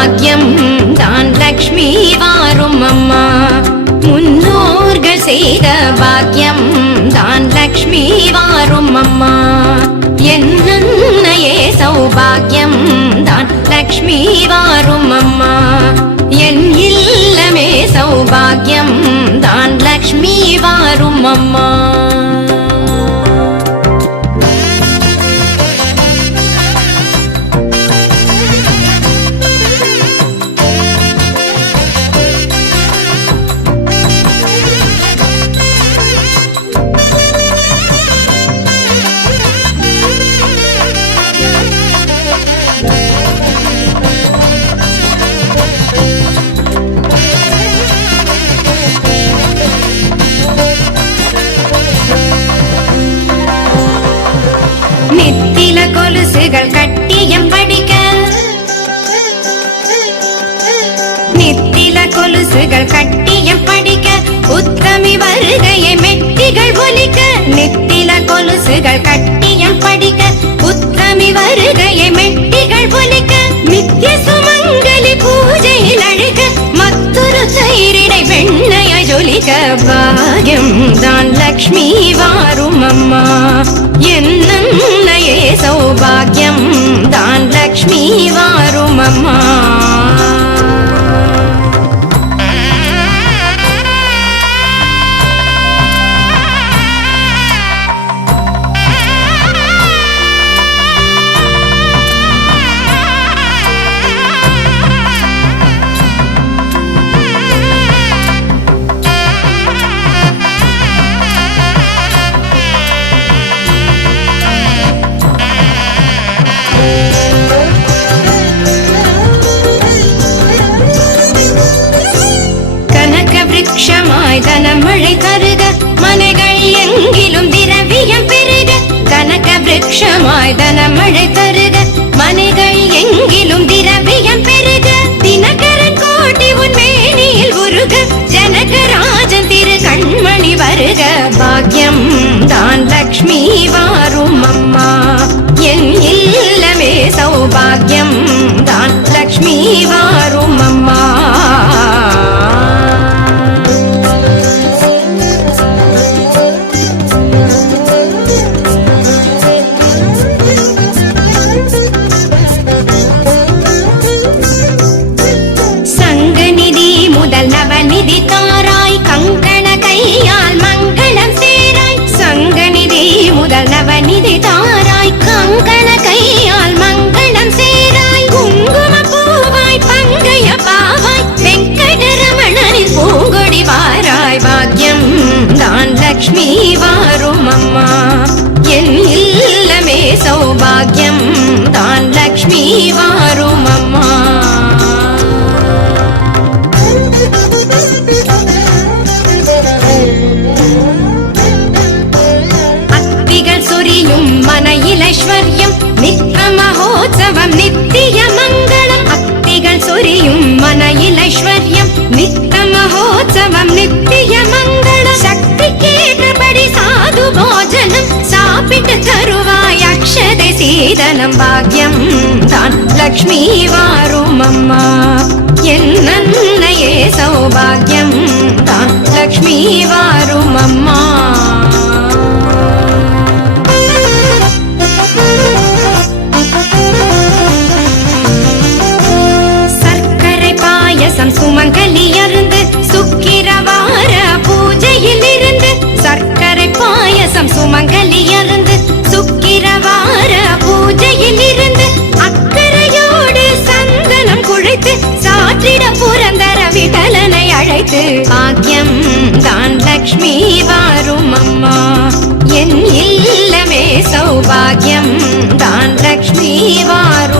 சௌபாகியம் தான் லக்ஷ்மி வாரும் அம்மா. முன்னோர்கள் செய்த பாக்கியம் தான் லக்ஷ்மி வாரும் அம்மா. என்னையே சௌபாகியம் தான் லக்ஷ்மி வாரும் அம்மா. என் இல்லமே சௌபாகியம் தான் லக்ஷ்மி வாரும் அம்மா. நெத்தில கொலுசுகள் கட்டியம் படிக்க, நெத்தில கொலுசுகள் கட்டியம் படிக்க, உத்தமி வருகையை மெட்டிகள் ஒலிக்க. நெத்தில கொலுசுகள் கட்டியம் படிக்க, உத்தமி வருகையை மெட்டிகள் ஒலிக்க. நித்திய சுமங்கலி பூஜையில் அழுக, மற்றொரு தயிரிடை வெண்ணைய ஜொலிக்க. பாகியம் தான் லக்ஷ்மி வாரும் அம்மா. என்னையே சௌபாகியம் தான் லக்ஷ்மி வாரும் அம்மா. விருட்சமாய் தனமழை தருக, மனைகள் எங்கிலும் திரவியம் பெருக. கனக விருட்சமாய் தனமழை தருக, மனைகள் எங்கிலும் திரவியம் பெருக. தினகரன் கோட்டி உன் மேனியில் உருக, ஜனகராஜன் திரு கண்மணி வருக. பாக்கியம் தான் லக்ஷ்மி வாரும் அம்மா. என் இல்லமே சௌபாகியம் தான் லக்ஷ்மி வாரும் அம்மா. நவநிதி தாராய், கங்கண கையால் மங்களம் சேராய். சங்கநிதி முதல் நவநிதி தாராய், கங்கண கையால் மங்களம் சேராய். குங்கும பூவாய் பங்கைய பாவாய், வெங்கடரமணனின் பூங்கொடி வாராய். பாக்கியம் தான் லக்ஷ்மி வாரும் அம்மா. என் இல்லமே சௌபாகியம் தான் லக்ஷ்மி வாரும் அம்மா. மனையில் ஐஸ்வர்யம் நித்த மகோத்சவம் நித்திய மங்களம். அத்திகள் சொரியும் மனையில் ஐஸ்வர்யம் நித்த மகோத்சவம் நித்திய மங்களம். சக்தி கேட்டபடி சாது போஜனம் சாப்பிட்டு தருவாய் அக்ஷதை சீதனம். பாக்கியம் தான் லக்ஷ்மி வாரும் அம்மா. என்னையே சௌபாகியம் தான் லக்ஷ்மி வாரும் அம்மா. சுமங்கலி அருந்து சுக்கிரவார பூஜையில் இருந்து. சர்க்கரை பாயசம் சுமங்கலி அருந்து சுக்கிரவார பூஜையில் இருந்து. அக்கறையோடு சந்தனம் குழைத்து சாற்றிட புரந்தர விடலனை அழைத்து. பாக்கியம் தான் லக்ஷ்மி வாரும் அம்மா. என் இல்லமே சௌபாகியம் தான் லக்ஷ்மி வாரும்.